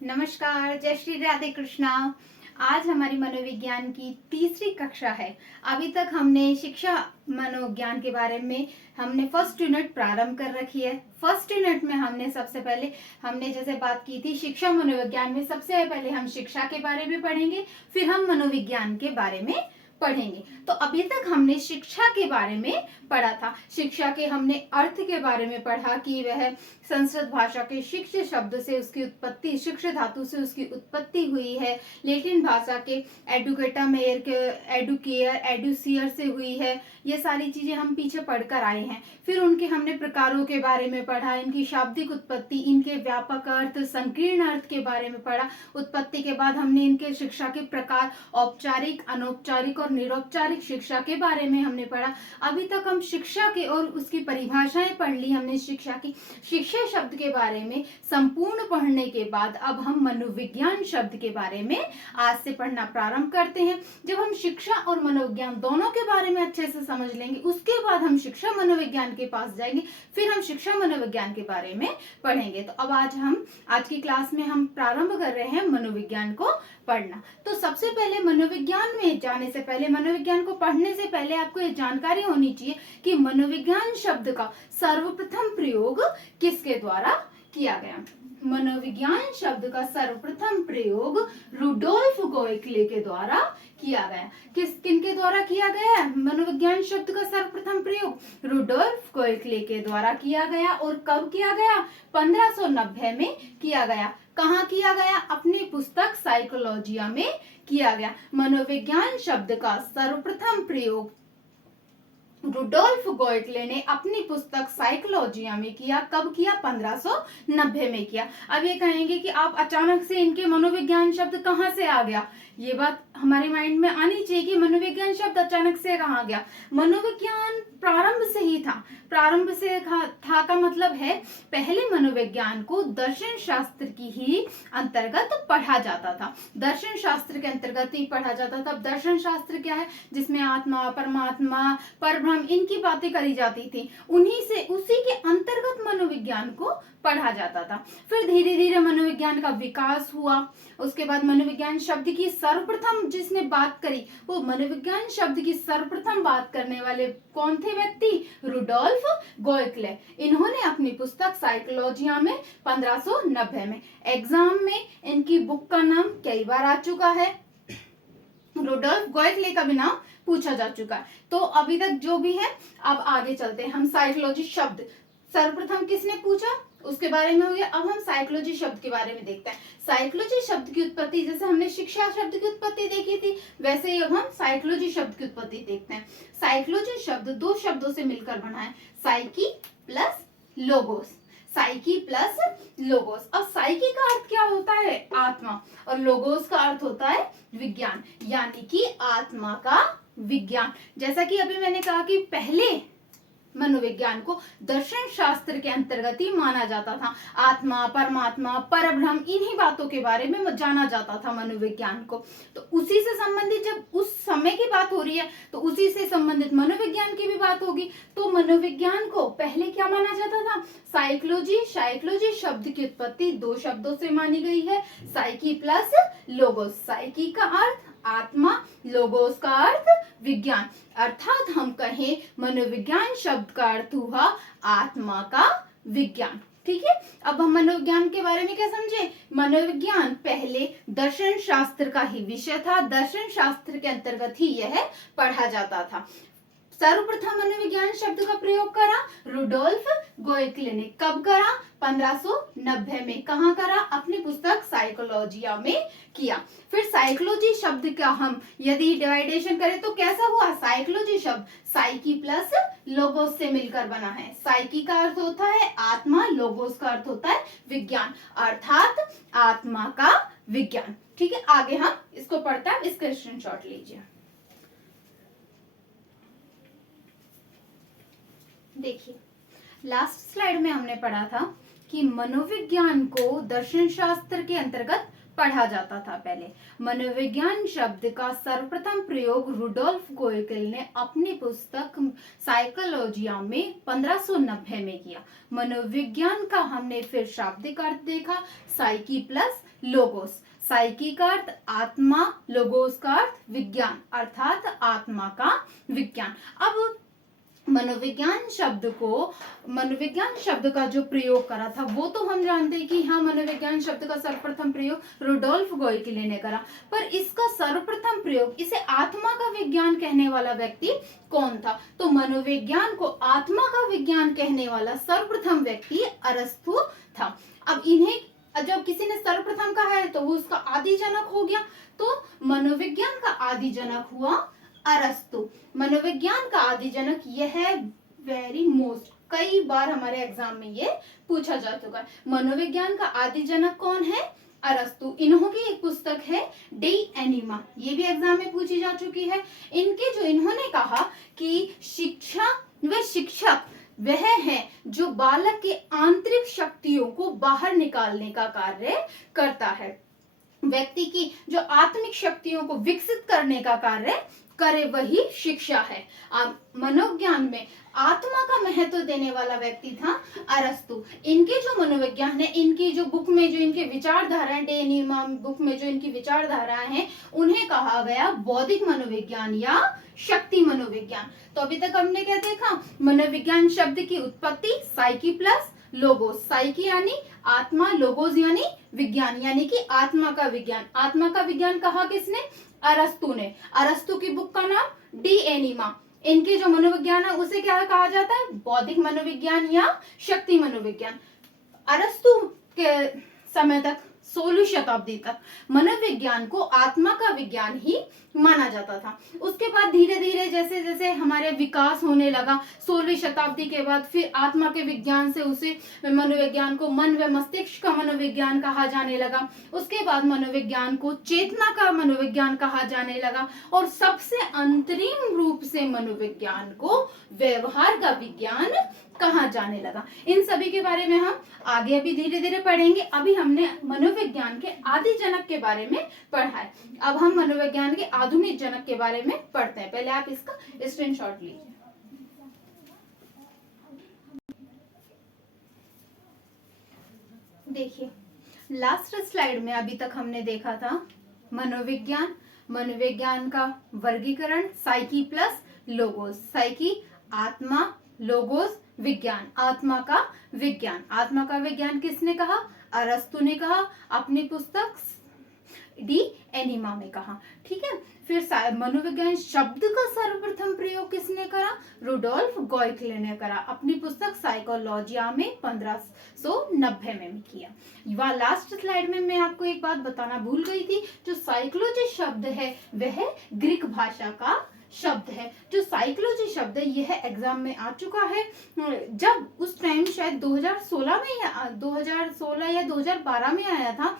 नमस्कार, जय श्री राधे कृष्णा। आज हमारी मनोविज्ञान की तीसरी कक्षा है। अभी तक हमने शिक्षा मनोविज्ञान के बारे में हमने फर्स्ट यूनिट प्रारंभ कर रखी है। फर्स्ट यूनिट में हमने सबसे पहले जैसे बात की थी शिक्षा मनोविज्ञान में, सबसे पहले हम शिक्षा के बारे में पढ़ेंगे, फिर हम मनोविज्ञान के बारे में पढ़ेंगे। तो अभी तक हमने शिक्षा के बारे में पढ़ा था। शिक्षा के हमने अर्थ के बारे में पढ़ा कि वह संस्कृत भाषा के शिक्ष शब्द से उसकी उत्पत्ति, शिक्ष धातु से उसकी उत्पत्ति हुई है। लैटिन भाषा के एडुकेटा मेयर के एडुकेयर एडुसियर से हुई है। ये सारी चीजें हम पीछे पढ़कर आए हैं। फिर उनके हमने प्रकारों के बारे में पढ़ा, इनकी शाब्दिक उत्पत्ति, इनके व्यापक अर्थ, संकीर्ण अर्थ के बारे में पढ़ा। उत्पत्ति के बाद हमने इनके शिक्षा के प्रकार, औपचारिक, अनौपचारिक और निरौपचारिक शिक्षा के बारे में हमने पढ़ा। अभी तक हम शिक्षा के और उसकी परिभाषाएं पढ़ ली हमने शिक्षा की। शिक्षा शब्द के बारे में संपूर्ण पढ़ने के बाद अब हम मनोविज्ञान शब्द के बारे में आज से पढ़ना प्रारंभ करते हैं। जब हम शिक्षा और मनोविज्ञान दोनों के बारे में अच्छे से समझ लेंगे, उसके बाद हम शिक्षा मनोविज्ञान के पास जाएंगे, फिर हम शिक्षा मनोविज्ञान के बारे में पढ़ेंगे। तो अब आज की क्लास में हम प्रारंभ कर रहे हैं मनोविज्ञान को पढ़ना। तो सबसे पहले मनोविज्ञान में जाने से पहले, मनोविज्ञान को पढ़ने से पहले आपको ये जानकारी होनी चाहिए कि मनोविज्ञान शब्द का सर्वप्रथम प्रयोग किसके द्वारा किया गया। मनोविज्ञान शब्द का सर्वप्रथम प्रयोग रुडोल्फ गोएकले के द्वारा किया गया। किनके द्वारा किया गया? मनोविज्ञान शब्द का सर्वप्रथम प्रयोग रुडोल्फ गोएकले के द्वारा किया गया। और कब किया गया? 1590 में किया गया। कहाँ किया गया? अपनी पुस्तक साइकोलॉजिया में किया गया। मनोविज्ञान शब्द का सर्वप्रथम प्रयोग रुडोल्फ गोएटले ने अपनी पुस्तक साइकोलॉजिया में किया। कब किया? 1590 में किया। अब ये कहेंगे कि आप अचानक से इनके मनोविज्ञान शब्द कहाँ से आ गया? ये बात हमारे माइंड में आनी चाहिए कि मनोविज्ञान शब्द अचानक से कहाँ गया। मनोविज्ञान प्रारंभ से ही था। प्रारंभ से था का मतलब है पहले मनोविज्ञान को दर्शन शास्त्र की ही अंतर्गत पढ़ा जाता था। दर्शन शास्त्र के अंतर्गत ही पढ़ा जाता था। दर्शन शास्त्र क्या है? जिसमें आत्मा, परमात्मा, परब्रह्म, इनकी बातें करी जाती थी। उसी के अंतर्गत मनोविज्ञान को पढ़ा जाता था। फिर धीरे धीरे मनोविज्ञान का विकास हुआ। उसके बाद मनोविज्ञान शब्द की सर्वप्रथम जिसने बात करी, वो मनोविज्ञान शब्द की सर्वप्रथम बात करने वाले कौन थे व्यक्ति? रुडोल्फ गोएकले। इन्होंने अपनी पुस्तक साइकोलॉजिया में 1590 में, एग्जाम में इनकी बुक का नाम कई बार आ चुका है, रुडोल्फ गोएकले का भी नाम पूछा जा चुका है। तो अभी तक जो भी है, अब आगे चलते हैं। हम साइकोलॉजी शब्द सर्वप्रथम किसने पूछा उसके बारे में हो गया। अब हम साइकोलॉजी शब्द के बारे में देखते हैं। साइकोलॉजी शब्द की उत्पत्ति, जैसे हमने शिक्षा शब्द की उत्पत्ति देखी थी, वैसे ही अब हम साइकोलॉजी शब्द की उत्पत्ति देखते हैं। साइकोलॉजी शब्द दो शब्दों से मिलकर बना है, psyche plus logos. Psyche plus logos. अब साइकी का अर्थ क्या होता है? आत्मा। और लोगोस का अर्थ होता है विज्ञान, यानी कि आत्मा का विज्ञान। जैसा कि अभी मैंने कहा कि पहले मनोविज्ञान को दर्शन शास्त्र के अंतर्गत ही माना जाता था। आत्मा, परमात्मा, परब्रह्म, इन्हीं बातों के बारे में जाना जाता था मनोविज्ञान को। तो उसी से संबंधित, जब उस समय की बात हो रही है तो उसी से संबंधित मनोविज्ञान की भी बात होगी। तो मनोविज्ञान को पहले क्या माना जाता था? साइकोलॉजी। साइकोलॉजी शब्द की उत्पत्ति दो शब्दों से मानी गई है, साइकी प्लस लोगोस। साइकी का अर्थ आत्मा, लोगोस का अर्थ विज्ञान। अर्थात हम कहें मनोविज्ञान शब्द का अर्थ हुआ आत्मा का विज्ञान। ठीक है। अब हम मनोविज्ञान के बारे में क्या समझे? मनोविज्ञान पहले दर्शन शास्त्र का ही विषय था। दर्शन शास्त्र के अंतर्गत ही यह पढ़ा जाता था। सर्वप्रथम मनोविज्ञान शब्द का प्रयोग करा रुडोल्फ गोएकले ने। कब करा? 1590 में। कहाँ करा? अपनी पुस्तक साइकोलॉजिया में किया। फिर साइकोलॉजी शब्द का हम यदि डिवाइडेशन करें तो कैसा हुआ? साइकोलॉजी शब्द साइकी प्लस लोगोस से मिलकर बना है। साइकी का अर्थ होता है आत्मा, लोगोस का अर्थ होता है विज्ञान, अर्थात आत्मा का विज्ञान। ठीक है, आगे हम इसको पढ़ते हैं। इसका स्क्रीनशॉट लीजिए। देखिए, लास्ट स्लाइड में हमने पढ़ा था कि मनोविज्ञान को दर्शन शास्त्र के अंतर्गत पढ़ा जाता था। पहले मनोविज्ञान शब्द का सर्वप्रथम प्रयोग रुडोल्फ गोएकल ने अपनी पुस्तक साइकोलॉजिया में 1590 में किया। मनोविज्ञान का हमने फिर शाब्दिक अर्थ देखा, साइकी प्लस लोगोस। साइकी का अर्थ आत्मा, लोगोस का अर्थ विज्ञान, अर्थात आत्मा का विज्ञान। अब मनोविज्ञान शब्द का जो प्रयोग करा था वो तो हम जानते हैं कि हाँ, मनोविज्ञान शब्द का सर्वप्रथम प्रयोग रुडोल्फ गोइटले ने करा, पर इसका सर्वप्रथम प्रयोग, इसे आत्मा का विज्ञान कहने वाला व्यक्ति कौन था? तो मनोविज्ञान को आत्मा का विज्ञान कहने वाला सर्वप्रथम व्यक्ति अरस्तु था। अब इन्हें जब किसी ने सर्वप्रथम कहा है तो वो उसका आदि जनक हो गया, तो मनोविज्ञान का आदि जनक हुआ अरस्तु। मनोविज्ञान का आदि जनक यह है वेरी मोस्ट, कई बार हमारे एग्जाम में ये पूछा जा चुका है। मनोविज्ञान का आदि जनक कौन है? अरस्तु। इन्हों की एक पुस्तक है डे एनिमा, ये भी एग्जाम में पूछी जा चुकी है। इन्होंने कहा कि शिक्षक वह है जो बालक के आंतरिक शक्तियों को बाहर निकालने का कार्य करता है। व्यक्ति की जो आत्मिक शक्तियों को विकसित करने का कार्य करे वही शिक्षा है। मनोविज्ञान में आत्मा का महत्व देने वाला व्यक्ति था अरस्तु। इनके जो मनोविज्ञान है, इनकी जो बुक में जो इनके विचारधारा है, डे एनिमा बुक में जो इनकी विचारधाराएं हैं, उन्हें कहा गया बौद्धिक मनोविज्ञान या शक्ति मनोविज्ञान। तो अभी तक हमने क्या देखा? मनोविज्ञान शब्द की उत्पत्ति साइकी प्लस लोगोस। साइकी यानी आत्मा, लोगोस यानी विज्ञान, यानी कि आत्मा का विज्ञान। आत्मा का विज्ञान कहा किसने? अरस्तु ने। अरस्तु की बुक का नाम डी एनिमा। इनके जो मनोविज्ञान है उसे क्या कहा जाता है? बौद्धिक मनोविज्ञान या शक्ति मनोविज्ञान। अरस्तु के समय तक, 16वीं शताब्दी तक मनोविज्ञान को आत्मा का विज्ञान ही माना जाता था। उसके बाद धीरे धीरे जैसे जैसे हमारे विकास होने लगा, 16वीं शताब्दी के बाद फिर आत्मा के विज्ञान से उसे मनोविज्ञान को मन व मस्तिष्क का मनोविज्ञान कहा जाने लगा। उसके बाद मनोविज्ञान को चेतना का मनोविज्ञान कहा जाने लगा, और सबसे अंतरिम रूप से मनोविज्ञान को व्यवहार का विज्ञान कहा जाने लगा। इन सभी के बारे में हम आगे अभी धीरे धीरे पढ़ेंगे। अभी हमने मनोविज्ञान के आदि जनक के बारे में पढ़ा है, अब हम मनोविज्ञान के आधुनिक जनक के बारे में पढ़ते हैं। पहले आप इसका स्क्रीनशॉट लीजिए। देखिए, लास्ट स्लाइड में अभी तक हमने देखा था मनोविज्ञान का वर्गीकरण साइकी प्लस लोगोस। साइकी आत्मा, लोगोस विज्ञान, आत्मा का विज्ञान। आत्मा का विज्ञान किसने कहा? अरस्तु ने कहा, अपनी पुस्तक डी एनिमा में कहा। ठीक है, फिर मनोविज्ञान शब्द का सर्वप्रथम प्रयोग किसने करा? रुडोल्फ गोइटले ने करा, अपनी पुस्तक साइकोलॉजिया में 1590 में किया। वह लास्ट स्लाइड में मैं आपको एक बात बताना भूल गई थी, जो साइकोलॉजी शब्द है वह ग्रीक भाषा का शब्द है। जो साइकोलॉजी शब्द है यह एग्जाम में आ चुका है। जब उस टाइम शायद 2016 या 2012 में आया था,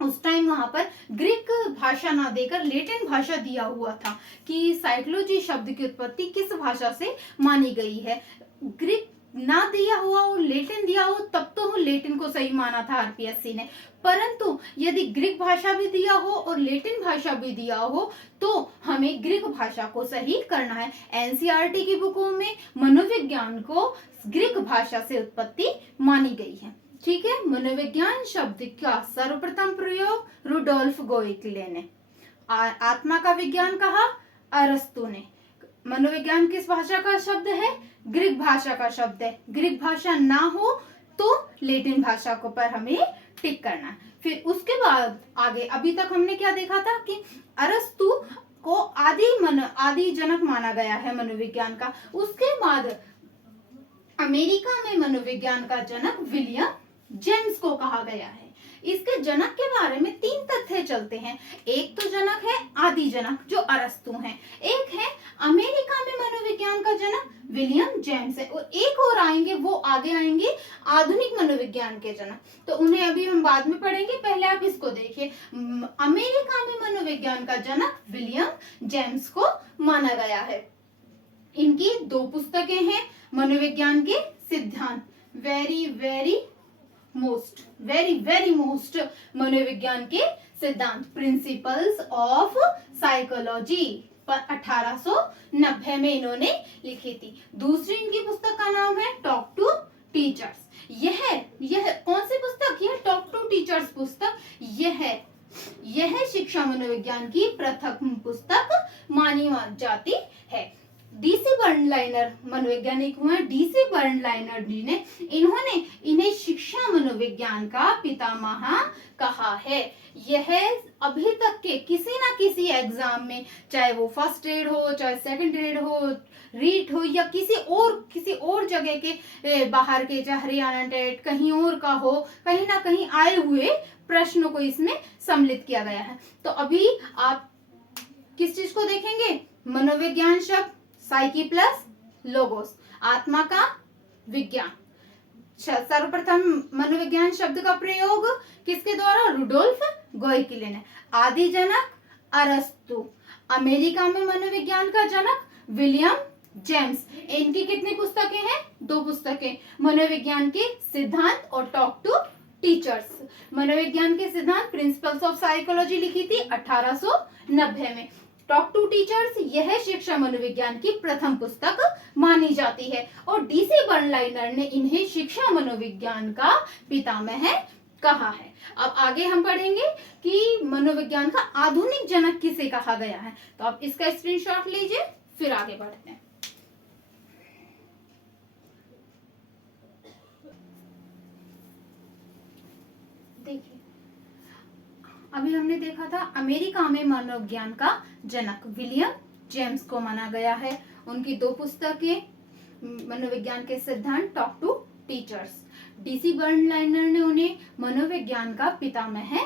उस टाइम वहां पर ग्रीक भाषा ना देकर लेटिन भाषा दिया हुआ था कि साइकोलॉजी शब्द की उत्पत्ति किस भाषा से मानी गई है। ग्रीक ना दिया हुआ और लेटिन दिया हो तब तो लेटिन को सही माना था आरपीएससी ने, परंतु यदि ग्रीक भाषा भी दिया हो और लेटिन भाषा भी दिया हो तो हमें ग्रीक भाषा को सही करना है। एनसीईआरटी की बुकों में मनोविज्ञान को ग्रीक भाषा से उत्पत्ति मानी गई है। ठीक है, मनोविज्ञान शब्द का सर्वप्रथम प्रयोग रुडोल्फ गोइटले ने। आत्मा का विज्ञान कहा अरस्तु ने। मनोविज्ञान किस भाषा का शब्द है? ग्रीक भाषा का शब्द है। ग्रीक भाषा ना हो तो लेटिन भाषा को पर हमें टिक करना है। फिर उसके बाद आगे अभी तक हमने क्या देखा था कि अरस्तु को आदि जनक माना गया है मनोविज्ञान का। उसके बाद अमेरिका में मनोविज्ञान का जनक विलियम जेम्स को कहा गया है। इसके जनक के बारे में 3 तथ्य चलते हैं। एक तो जनक है आदि जनक जो अरस्तु हैं, एक है अमेरिका में मनोविज्ञान का जनक विलियम जेम्स है, और एक और आएंगे, वो आगे आएंगे आधुनिक मनोविज्ञान के जनक। तो उन्हें अभी हम बाद में पढ़ेंगे, पहले आप इसको देखिए। अमेरिका में मनोविज्ञान का जनक विलियम जेम्स को माना गया है। इनकी 2 पुस्तकें हैं, मनोविज्ञान के सिद्धांत, वेरी मोस्ट मनोविज्ञान के सिद्धांत, प्रिंसिपल्स ऑफ साइकोलॉजी, पर 1890 में इन्होंने लिखी थी। दूसरी इनकी पुस्तक का नाम है टॉक टू टीचर्स। यह कौन सी पुस्तक? यह टॉक टू टीचर्स पुस्तक यह शिक्षा मनोविज्ञान की प्रथम पुस्तक मानी जाती है। डीसी बर्नलाइनर मनोवैज्ञानिक हुए डीसी बर्नलाइनर जी ने इन्होंने इन्हें शिक्षा मनोविज्ञान का पितामह कहा है। यह अभी तक के किसी ना किसी एग्जाम में, चाहे वो फर्स्ट ग्रेड हो, चाहे सेकंड ग्रेड हो, रीट हो, या किसी और जगह के बाहर के, चाहे हरियाणा टेट कहीं और का हो, कहीं ना कहीं आए हुए प्रश्नों को इसमें सम्मिलित किया गया है। तो अभी आप किस चीज को देखेंगे? मनोविज्ञान शब्द, साइकी प्लस लोगोस, आत्मा का विज्ञान। सर्वप्रथम मनोविज्ञान शब्द का प्रयोग किसके द्वारा? रुडोल्फ गोइकिले ने। आदि जनक अरस्तु। अमेरिका में मनोविज्ञान का जनक विलियम जेम्स। इनकी कितनी पुस्तकें हैं? 2 पुस्तकें, मनोविज्ञान के सिद्धांत और टॉक टू टीचर्स। मनोविज्ञान के सिद्धांत प्रिंसिपल्स ऑफ साइकोलॉजी लिखी थी 1890 में। टॉक टू टीचर्स यह शिक्षा मनोविज्ञान की प्रथम पुस्तक मानी जाती है और डीसी बर्नलाइनर ने इन्हें शिक्षा मनोविज्ञान का पितामह कहा है। अब आगे हम पढ़ेंगे कि मनोविज्ञान का आधुनिक जनक किसे कहा गया है। तो आप इसका स्क्रीनशॉट लीजिए, फिर आगे बढ़ते हैं। देखिए, अभी हमने देखा था अमेरिका में मनोविज्ञान का जनक विलियम जेम्स को माना गया है। उनकी 2 पुस्तकें, मनोविज्ञान के सिद्धांत, टॉक टू टीचर्स। डीसी बर्नलाइनर ने उन्हें मनोविज्ञान का पितामह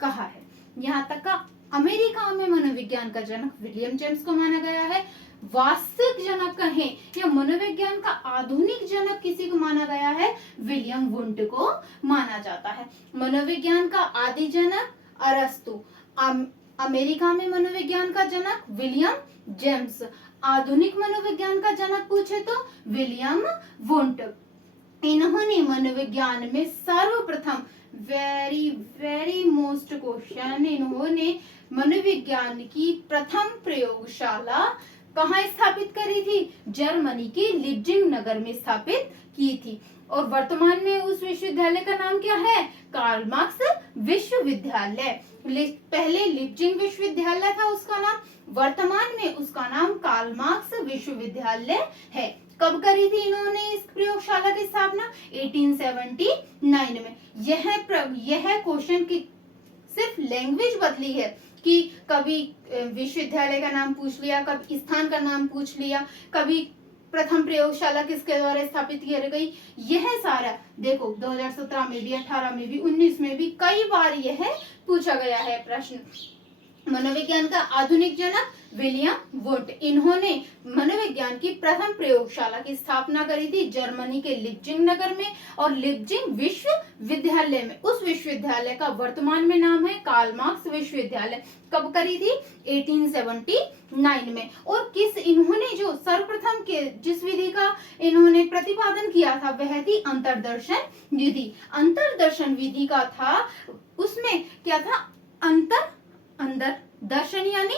कहा है। यहाँ तक का अमेरिका में मनोविज्ञान का जनक विलियम जेम्स को माना गया है। वास्तविक जनक कहें या मनोविज्ञान का आधुनिक जनक किसी को माना गया है? विलियम वुंट को माना जाता है। मनोविज्ञान का आदि जनक अरस्तु। अमेरिका में मनोविज्ञान का जनक विलियम जेम्स। आधुनिक मनोविज्ञान का जनक पूछे तो विलियम वुंट। इन्होंने मनोविज्ञान में सर्वप्रथम, वेरी वेरी मोस्ट क्वेश्चन, इन्होंने मनोविज्ञान की प्रथम प्रयोगशाला कहाँ स्थापित करी थी? जर्मनी के लिप्जिंग नगर में स्थापित की थी। और वर्तमान में उस विश्वविद्यालय का नाम क्या है? कार्ल मार्क्स विश्वविद्यालय। पहले लिप्जिंग विश्वविद्यालय था उसका नाम, वर्तमान में उसका नाम कार्ल मार्क्स विश्वविद्यालय है। कब करी थी इन्होंने इस प्रयोगशाला की स्थापना? 1879 में। यह क्वेश्चन की सिर्फ लैंग्वेज बदली है कि कभी विश्वविद्यालय का नाम पूछ लिया, कभी स्थान का नाम पूछ लिया, कभी प्रथम प्रयोगशाला किसके द्वारा स्थापित की गई। यह सारा देखो 2017 में भी, 18 में भी, 19 में भी कई बार यह पूछा गया है प्रश्न। मनोविज्ञान का आधुनिक जनक विलियम वुंट। इन्होंने मनोविज्ञान की प्रथम प्रयोगशाला की स्थापना करी थी जर्मनी के लिप्जिंग नगर में और लिप्जिंग विश्वविद्यालय में। उस विश्वविद्यालय का वर्तमान में नाम है कार्ल मार्क्स विश्वविद्यालय। कब करी थी? 1879 में। और इन्होंने जो सर्वप्रथम के जिस विधि का इन्होंने प्रतिपादन किया था वह थी अंतर्दर्शन विधि। अंतर्दर्शन विधि का था, उसमें क्या था? अंदर दर्शन यानी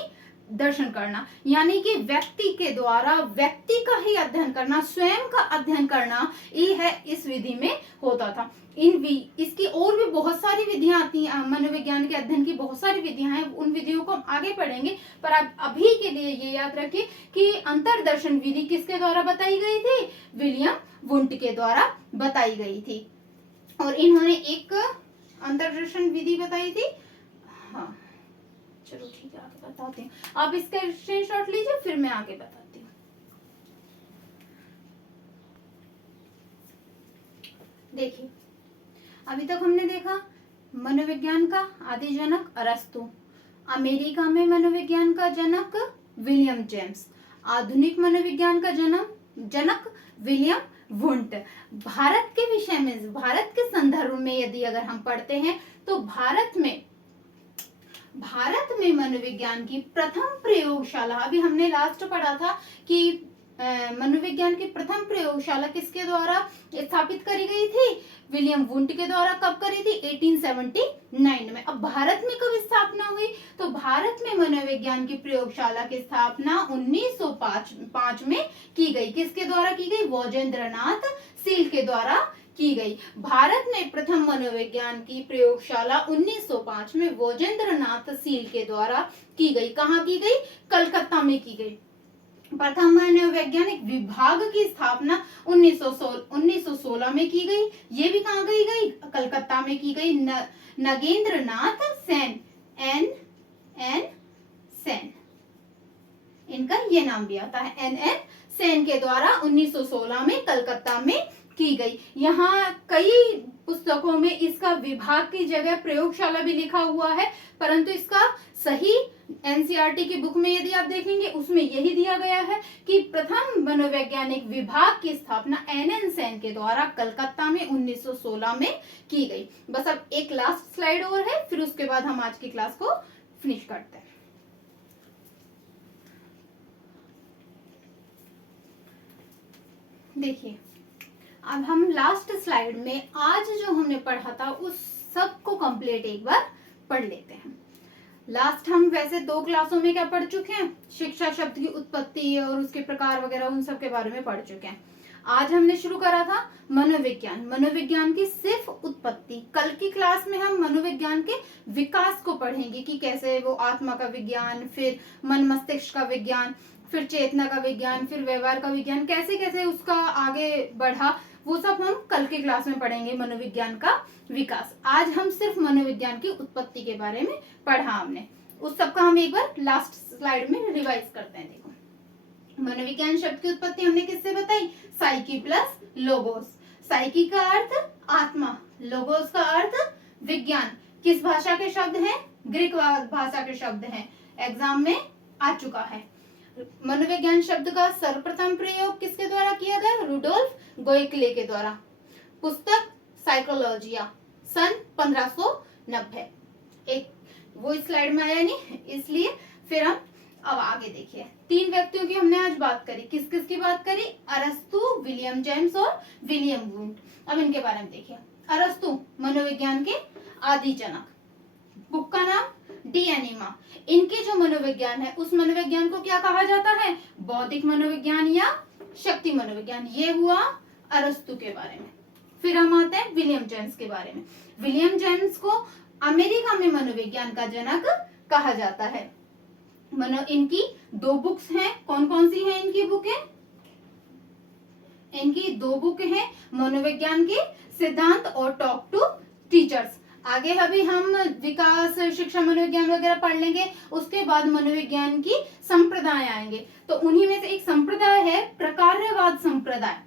दर्शन करना, यानी कि व्यक्ति के द्वारा व्यक्ति का ही अध्ययन करना, स्वयं का अध्ययन करना, ये है इस विधि में होता था। इसकी और भी बहुत सारी विधियां आती हैं, मनोविज्ञान के अध्ययन की बहुत सारी विधियां हैं, उन विधियों को हम आगे पढ़ेंगे। पर आप अभी के लिए ये याद रखिए कि अंतर्दर्शन विधि किसके द्वारा बताई गई थी? विलियम वुंट के द्वारा बताई गई थी। और इन्होंने एक अंतर्दर्शन विधि बताई थी। हाँ चलो ठीक है, आगे बताती हूँ। आप इसका स्क्रीनशॉट लीजिए, फिर मैं आगे बताती हूँ। देखिए, अभी तक हमने देखा मनोविज्ञान का आदि जनक अरस्तु, अमेरिका में मनोविज्ञान का जनक विलियम जेम्स, आधुनिक मनोविज्ञान का जनक विलियम वुंट। भारत के विषय में, भारत के संदर्भ में यदि अगर हम पढ़ते हैं तो भारत में मनोविज्ञान की प्रथम प्रयोगशाला, अभी हमने लास्ट पढ़ा था कि मनोविज्ञान की प्रथम प्रयोगशाला किसके द्वारा स्थापित करी गई थी? विलियम वुंट के द्वारा। कब करी थी? 1879 में। अब भारत में कब स्थापना हुई? तो भारत में मनोविज्ञान की प्रयोगशाला की स्थापना 1905 में की गई। किसके द्वारा की गई? वोजेंद्रनाथ सील के द्वारा की गई। भारत में प्रथम मनोविज्ञान की प्रयोगशाला 1905 में वोजेंद्र नाथ सील के द्वारा की गई। कहाँ की गई? कलकत्ता में की गई। प्रथम मनोवैज्ञानिक विभाग की स्थापना 1916 में की गई। ये भी कहाँ गई? कलकत्ता में की गई। नगेंद्र नाथ सेन, एन सेन, इनका ये नाम भी आता है, एन सेन के द्वारा 1916 में कलकत्ता में की गई। यहाँ कई पुस्तकों में इसका विभाग की जगह प्रयोगशाला भी लिखा हुआ है, परंतु इसका सही एनसीईआरटी की बुक में यदि आप देखेंगे उसमें यही दिया गया है कि प्रथम मनोवैज्ञानिक विभाग की स्थापना एन सेन के द्वारा कलकत्ता में 1916 में की गई। बस अब एक लास्ट स्लाइड और है, फिर उसके बाद हम आज की क्लास को फिनिश करते हैं। देखिए, अब हम लास्ट स्लाइड में आज जो हमने पढ़ा था उस सब को कंप्लीट एक बार पढ़ लेते हैं। लास्ट हम वैसे 2 क्लासों में क्या पढ़ चुके हैं? शिक्षा शब्द की उत्पत्ति और उसके प्रकार वगैरह उन सब के बारे में पढ़ चुके हैं। आज हमने शुरू करा था मनोविज्ञान, मनोविज्ञान की सिर्फ उत्पत्ति। कल की क्लास में हम मनोविज्ञान के विकास को पढ़ेंगे कि कैसे वो आत्मा का विज्ञान, फिर मन मस्तिष्क का विज्ञान, फिर चेतना का विज्ञान, फिर व्यवहार का विज्ञान, कैसे कैसे उसका आगे बढ़ा, वो सब हम कल की क्लास में पढ़ेंगे। मनोविज्ञान का विकास। आज हम सिर्फ मनोविज्ञान की उत्पत्ति के बारे में पढ़ा हमने। उस सब का हम एक बार लास्ट स्लाइड में रिवाइज करते हैं। देखो, मनोविज्ञान शब्द की उत्पत्ति हमने किससे बताई? Psyche plus logos. साइकी का अर्थ आत्मा, लोगोस का अर्थ विज्ञान। किस भाषा के शब्द हैं? ग्रीक भाषा के शब्द हैं, एग्जाम में आ चुका है। मनोविज्ञान शब्द का सर्वप्रथम प्रयोग किसके द्वारा किया गया? रुडोल्फ गोएकले के द्वारा। पुस्तक साइकोलॉजिया, सन 1590। एक वो स्लाइड में आया नहीं, इसलिए फिर हम अब आगे देखिए। 3 व्यक्तियों की हमने आज बात करी। किस किस की बात करी? अरस्तु, विलियम जेम्स और विलियम वुंट। अब इनके बारे में देखिए। अरस्तु मनोविज्ञान के आदि जनक। बुक का नाम डी एनिमा। इनके जो मनोविज्ञान है उस मनोविज्ञान को क्या कहा जाता है? बौद्धिक मनोविज्ञान या शक्ति मनोविज्ञान। ये हुआ अरस्तु के बारे में। फिर हम आते हैं विलियम जेम्स के बारे में। विलियम जेम्स को अमेरिका में मनोविज्ञान का जनक कहा जाता है। इनकी 2 बुक्स हैं। कौन कौन सी हैं इनकी बुकें? इनकी 2 बुक हैं, मनोविज्ञान के सिद्धांत और टॉक टू टीचर्स। आगे अभी हम विकास, शिक्षा मनोविज्ञान वगैरह पढ़ लेंगे, उसके बाद मनोविज्ञान की संप्रदाय आएंगे। तो उन्हीं में से एक संप्रदाय है प्रकार्यवाद संप्रदाय।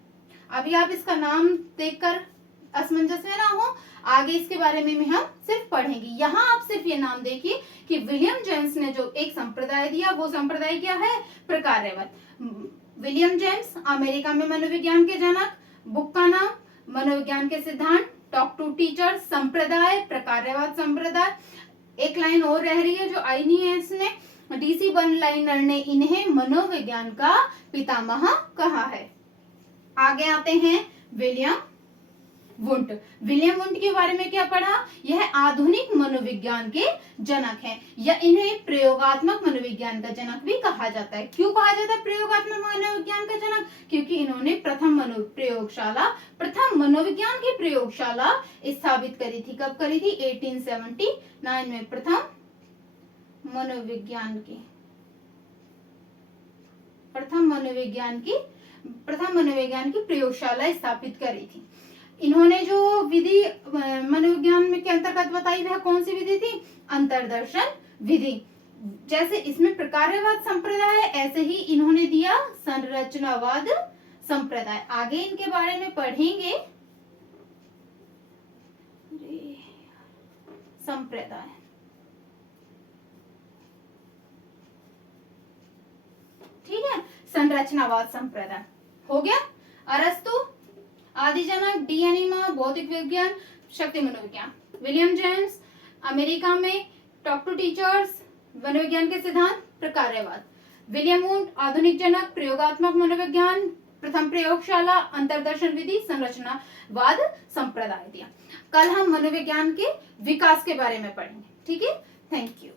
अभी आप इसका नाम देखकर असमंजस में ना हो, आगे इसके बारे में हम सिर्फ पढ़ेंगे। यहाँ आप सिर्फ ये नाम देखिए कि विलियम जेम्स ने जो एक संप्रदाय दिया वो संप्रदाय क्या है? प्रकार्यवाद। विलियम जेम्स अमेरिका में मनोविज्ञान के जनक। बुक का नाम मनोविज्ञान के सिद्धांत, टॉक टू टीचर, संप्रदाय, प्रकार्यवाद संप्रदाय। एक लाइन और रह रही है जो आई नहीं है इसमें। डीसी बर्नलाइनर ने इन्हें मनोविज्ञान का पितामह कहा है। आगे आते हैं विलियम वुंट। विलियम वुंट के बारे में क्या पढ़ा? यह आधुनिक मनोविज्ञान के जनक हैं, या इन्हें प्रयोगात्मक मनोविज्ञान का जनक भी कहा जाता है। क्यों कहा जाता है प्रयोगात्मक मनोविज्ञान का जनक? क्योंकि इन्होंने प्रथम मनोविज्ञान की प्रयोगशाला स्थापित करी थी। कब करी थी? 1879 में प्रथम मनोविज्ञान की प्रयोगशाला स्थापित करी थी। इन्होंने जो विधि मनोविज्ञान में के अंतर्गत बताई वह कौन सी विधि थी? अंतर्दर्शन विधि। जैसे इसमें प्रकार्यवाद संप्रदाय है, ऐसे ही इन्होंने दिया संरचनावाद संप्रदाय। आगे इनके बारे में पढ़ेंगे। संप्रदाय, ठीक है, संरचनावाद संप्रदाय हो गया। अरस्तु आदि जनक, डी एनिमा बौद्धिक विज्ञान, शक्ति मनोविज्ञान। विलियम जेम्स अमेरिका में टॉक टू टीचर्स, मनोविज्ञान के सिद्धांत, प्रकार्यवाद। विलियम वुंट आधुनिक जनक, प्रयोगात्मक मनोविज्ञान, प्रथम प्रयोगशाला, अंतर्दर्शन विधि, संरचनावाद संप्रदाय दिया। कल हम मनोविज्ञान के विकास के बारे में पढ़ेंगे। ठीक है, थैंक यू।